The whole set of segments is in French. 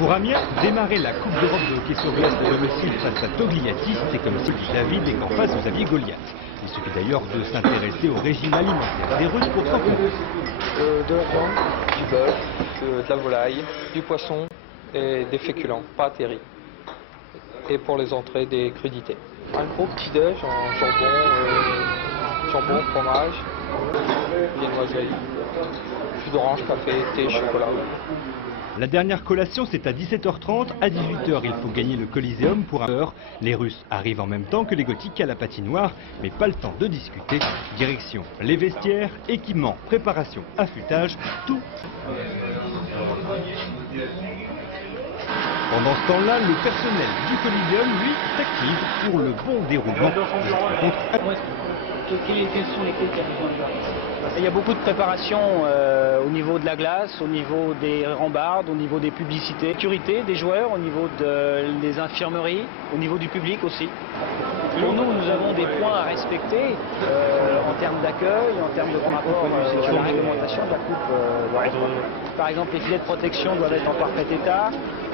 Pour Amiens, démarrer la Coupe d'Europe de hockey sur glace à domicile face à Togliatti, c'est comme si David et qu'en face vous aviez Goliath. Il suffit d'ailleurs de s'intéresser au régime alimentaire des Russes pour s'en compte. De la viande, du bœuf, de la volaille, du poisson et des féculents, pas atterris. Et pour les entrées, des crudités. Un gros petit-déj en jambon, fromage, viennoiserie, jus d'orange, café, thé, chocolat. La dernière collation, c'est à 17h30. À 18h, il faut gagner le Coliseum pour 1 heure. Les Russes arrivent en même temps que les Gothiques à la patinoire, mais pas le temps de discuter. Direction les vestiaires, équipements, préparation, affûtage, tout. Pendant ce temps-là, le personnel du Coliseum, lui, s'active pour le bon déroulement de cette rencontre. Quels sont les critères? Il y a beaucoup de préparation au niveau de la glace, au niveau des rambardes, au niveau des publicités, sécurité des joueurs, au niveau des infirmeries, au niveau du public aussi. Pour nous, nous avons des points à respecter en termes d'accueil, en termes de rapport à la réglementation de la Coupe. Par exemple, les filets de protection doivent être en parfait état.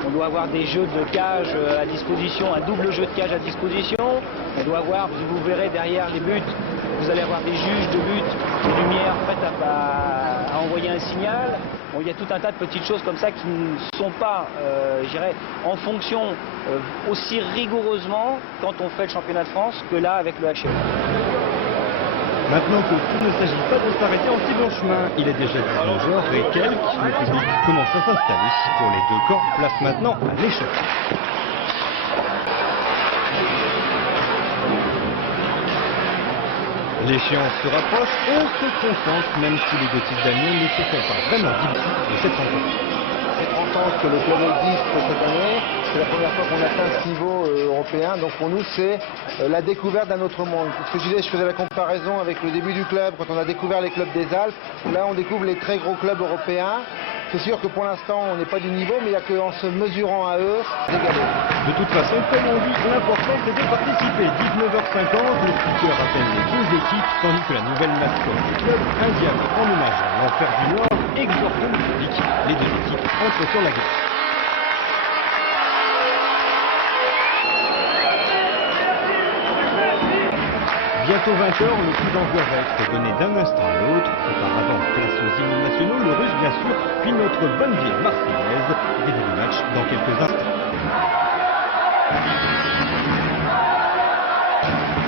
On doit avoir des jeux de cage à disposition, un double jeu de cage à disposition. On doit avoir, vous verrez derrière les buts, vous allez avoir des juges de but, des lumières prêtes à envoyer un signal. Bon, il y a tout un tas de petites choses comme ça qui ne sont pas, je dirais, en fonction aussi rigoureusement quand on fait le championnat de France que là avec le HF. Maintenant que tout ne s'agit pas de s'arrêter en si bon chemin, il est déjà 19h et quelques, le public commence à s'installer. Pour les deux camps, place maintenant à l'échafaud. L'échéance se rapproche, on se concentre, même si les Gothiques d'Amiens ne se sont pas vraiment divisés de cette rencontre. Ça fait 30 ans que le club existe cette année. C'est la première fois qu'on atteint ce niveau européen. Donc pour nous, c'est la découverte d'un autre monde. Ce que je disais, je faisais la comparaison avec le début du club, quand on a découvert les clubs des Alpes. Là, on découvre les très gros clubs européens. C'est sûr que pour l'instant, on n'est pas du niveau, mais il n'y a qu'en se mesurant à eux, d'égaler. De toute façon, comme on dit, l'important c'est de participer. 19h50, le speaker appelle les deux équipes, tandis que la nouvelle mascotte du club, un diable en hommage à l'enfer du Nord, exhorte le public. Les deux équipes entrent sur la glace. Bientôt 20h, le coup d'envoi va être donné d'un instant à l'autre. Auparavant, place aux hymnes nationaux, le russe bien sûr, puis notre bonne vieille marseillaise. Début du match dans quelques instants.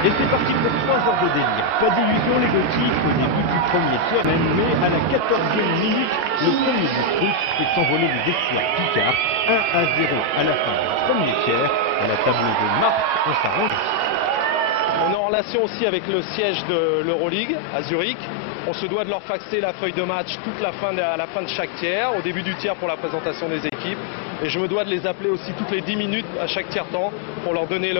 Et c'est parti pour 3 heures de délire. Pas d'illusion les Gothiques au début du premier tiers, mais à la 14e minute, le premier but russe fait s'envoler des exploits picards. 1-0 à la fin du premier tiers. À la table de Marc, on s'arrange. On est en relation aussi avec le siège de l'Euroleague à Zurich. On se doit de leur faxer la feuille de match à la fin de chaque tiers, au début du tiers pour la présentation des équipes. Et je me dois de les appeler aussi toutes les 10 minutes à chaque tiers-temps pour leur donner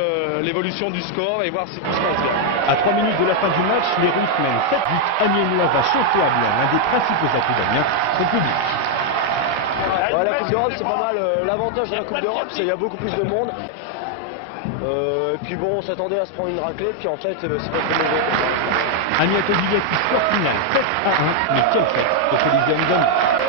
l'évolution du score et voir si tout se passe bien. À 3 minutes de la fin du match, les Russes mènent 7-8. Amiénois va chauffer à blanc. L'un des principaux atouts d'Amiens, son public. Ouais, la Coupe d'Europe, c'est pas mal. L'avantage de la Coupe d'Europe, c'est qu'il y a beaucoup plus de monde. Puis bon, on s'attendait à se prendre une raclée, puis en fait, c'est pas très mauvais. Amiens Togliatti, score final 7-1, mais quelle fête au Coliseum d'Amiens.